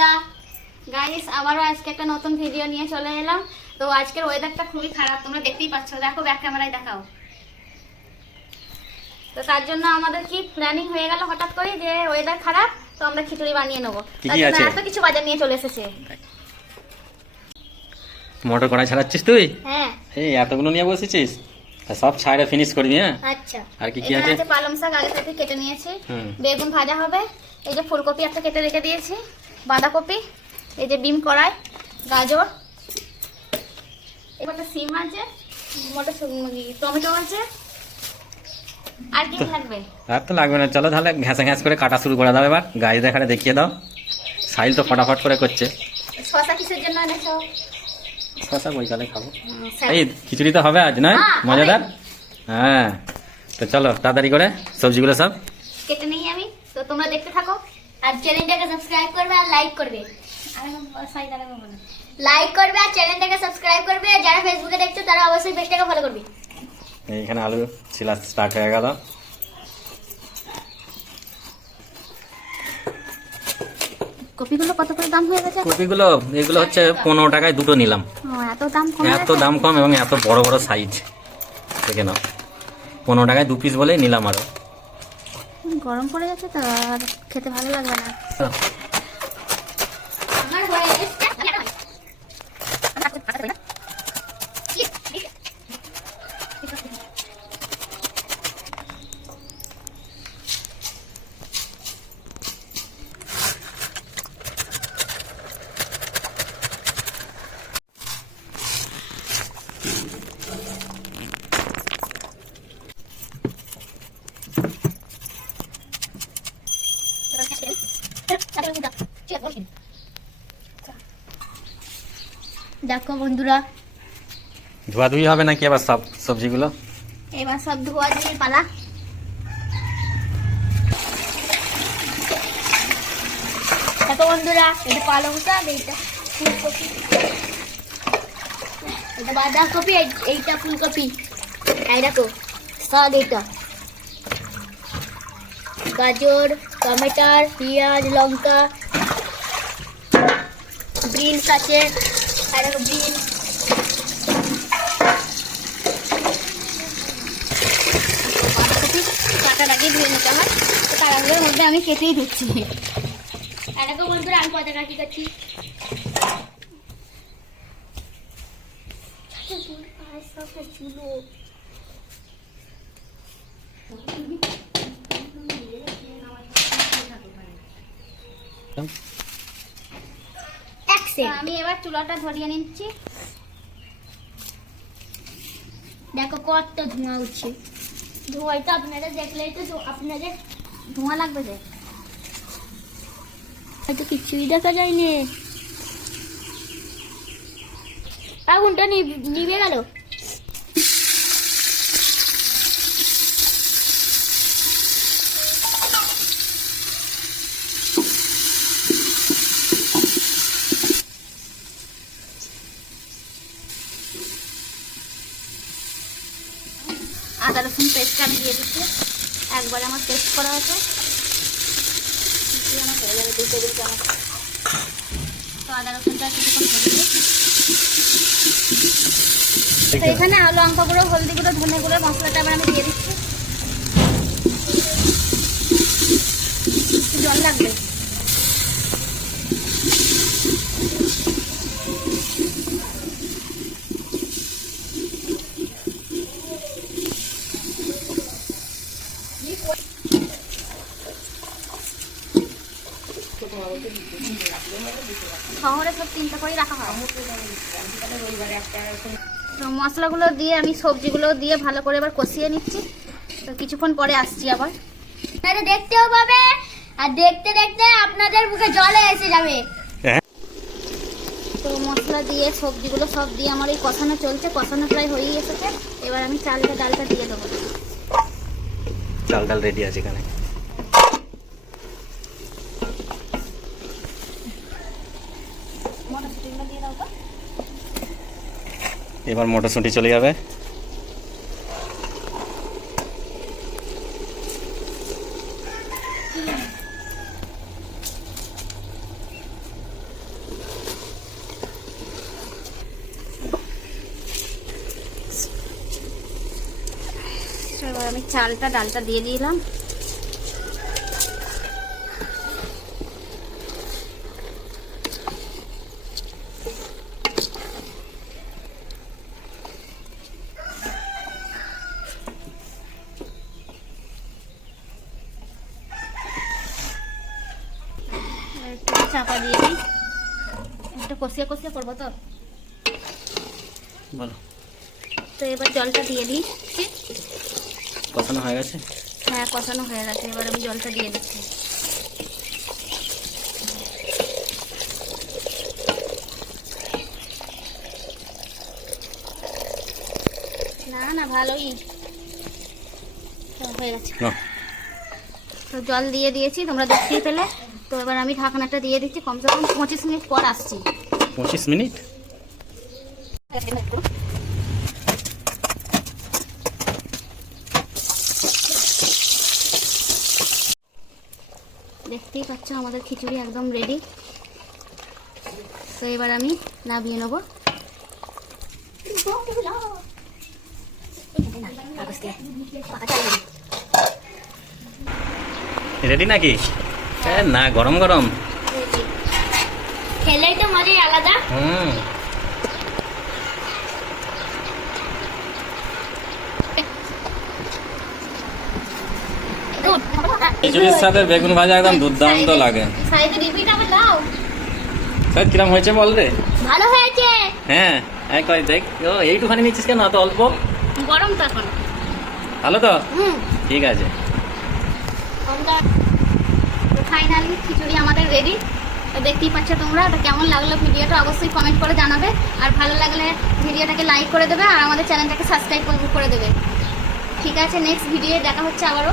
বন্ধুরা গাইস আবারও আজকে একটা নতুন ভিডিও নিয়ে চলে এলাম। তো আজকের ওয়েদারটা খুবই খারাপ তোমরা দেখতেই পাচ্ছ। দেখো ব্যাক ক্যামেরায় দেখাও। তো তার জন্য আমাদের কি প্ল্যানিং হয়ে গেল হঠাৎ করে যে ওয়েদার খারাপ তো আমরা খিচুড়ি বানিয়ে নেব। তার জন্য? এত কিছু বাজার নিয়ে চলে এসেছে। মোটর কড়াই ছাড়াচ্ছিস তুই? হ্যাঁ। এই এতগুলো নিয়ে বসেছিস? সব ছাড়ে ফিনিশ করবি হ্যাঁ? আচ্ছা। আর কি কি আছে? আছে পালং শাক আগে থেকে কেটে নিয়েছি। বেগুন ভাজা হবে। এই যে ফুলকপি একটা কেটে রেখে দিয়েছি। বাঁধাকপি এই যে বিম কড়াই গাজর এবার সিম আছে মোটর টমেটো আছে আর কি লাগবে আর তো লাগবে না। চলো তাহলে ঘ্যাসা ঘ্যাস করে কাটা শুরু করে দাও এবার। গাছ দেখারে দেখিয়ে দাও। সাইল তো ফটাফট করে করছে। শশা কিসের জন্য এনেছো? শশা বইকালে খাব। এই খিচুড়ি তো হবে আজ নয়? হ্যাঁ, মজাদার? হ্যাঁ। তো চলো তাড়াতাড়ি করে সবজিগুলো সব। কেটে নেই আমি। তো তোমরা দেখতে থাকো। আর চ্যানেলটাকে সাবস্ক্রাইব করবে আর লাইক করবে। লাইক করবে আর চ্যানেলটাকে সাবস্ক্রাইব করবে। আর যারা ফেসবুকে দেখছ তারা অবশ্যই পেজটাকে ফলো করবে। এইখানে আলু ছিলা স্টার্ট হয়ে গেল। কপিগুলো কত করে দাম হয়ে গেছে? কপিগুলো এগুলো হচ্ছে পনেরো টাকায় দুটো নিলাম। এত দাম কম এত দাম কম এবং এত বড় বড় সাইজ দেখে নাও। পনেরো টাকায় দু পিস বলেই নিলাম আরও। গরম পড়ে গেছে তো আর খেতে ভালো লাগবে না। দেখো বন্ধুরা। ধোয়াধুয়ি হবে নাকি আবার সব সবজিগুলো? এবার সব ধোয়া দিয়ে পালা। দেখো বন্ধুরা এটা পালং শাক এইটা ফুলকপি। এটা বাঁধাকপি এই- এইটা ফুলকপি। এই দেখো শাক এইটা। গাজর টমেটার পেঁয়াজ লঙ্কা। বিনস আছে। আর বিনস বাঁধাকপি কাটার আগে ধুয়ে নিতে হয়। তো তাড়াহুড়োর মধ্যে আমি কেটেই দিচ্ছি। আর দেখো বন্ধুরা আমি কত কাটি করছি আমি এবার চুলাটা ধরিয়ে নিচ্ছি। দেখো কত ধোঁয়া উঠছে। ধোঁয়াটা আপনারা দেখলেই তো আপনাদের ধোঁয়া লাগবে যে। হয়তো কিছুই দেখা যায়নি। আগুনটা নিভে গেল। আদা রসুন পেস্ট আমি দিয়ে দিচ্ছি। একবার আমার পেস্ট করা আছে। আমার হয়ে যাবে দু টেবিল চামচ তো আদা রসুনটা কিছুক্ষণ ভেজে। তো এখানে আলু লঙ্কা গুঁড়ো হলদি গুঁড়ো ধনে গুঁড়ো মশলাটা আবার আমি দিয়ে দিচ্ছি। জল লাগবে। শহরে সব তিনটা করেই রাখা হয়। তো মশলাগুলো দিয়ে আমি সবজিগুলো দিয়ে ভালো করে এবার কষিয়ে নিচ্ছি। তো কিছুক্ষণ পরে আসছি আবার। আপনারা দেখতেও পাবে। আর দেখতে দেখতে আপনাদের মুখে জলে এসে যাবে। তো মশলা দিয়ে সবজিগুলো সব দিয়ে আমার এই কষানো চলছে। কষানো প্রায় হয়েই এসেছে। এবার আমি চালটা ডালটা দিয়ে দেবো। চাল ডাল রেডি আছে এখানে। এবার মটরশুঁটি চলে যাবে। আমি চালটা ডালটা দিয়ে দিলাম। চাপা দিয়ে দিই। একটু কষিয়ে কষিয়ে করব তো? বলো। তো এবার জলটা দিয়ে দিই। কষানো হয়ে গেছে? হ্যাঁ কষানো হয়ে গেছে। এবার আমি জলটা দিয়ে দিচ্ছি। না না ভালোই। হয়ে গেছে। তো জল দিয়ে দিয়েছি। তোমরা দেখতেই পেলে তো এবার আমি ঢাকনাটা দিয়ে দিচ্ছি কমসে কম পঁচিশ মিনিট পর আসছি। পঁচিশ মিনিট? দেখতেই পাচ্ছ আমাদের খিচুড়ি একদম রেডি তো এবার আমি নামিয়ে নেব। রেডি নাকি? না গরম গরম। খেলেই তো মজাই আলাদা। হুম। খিচুড়ির সাথে বেগুন ভাজা একদম দুর্দান্ত লাগে। স্যার কিরম হয়েছে বল রে? ভালো হয়েছে। হ্যাঁ এক কয় দেখ ও এইটুখানি নিচ্ছিস কেন? তো অল্প? গরম ভালো তো? ঠিক আছে। ফাইনালি খিচুড়ি আমাদের রেডি তো দেখতেই পাচ্ছ তোমরা, তো কেমন লাগল ভিডিওটা অবশ্যই কমেন্ট করে জানাবে। আর ভালো লাগলে ভিডিওটাকে লাইক করে দেবে, আর আমাদের চ্যানেলটাকে সাবস্ক্রাইব করে দেবে। ঠিক আছে নেক্সট ভিডিও দেখা হচ্ছে আবারও।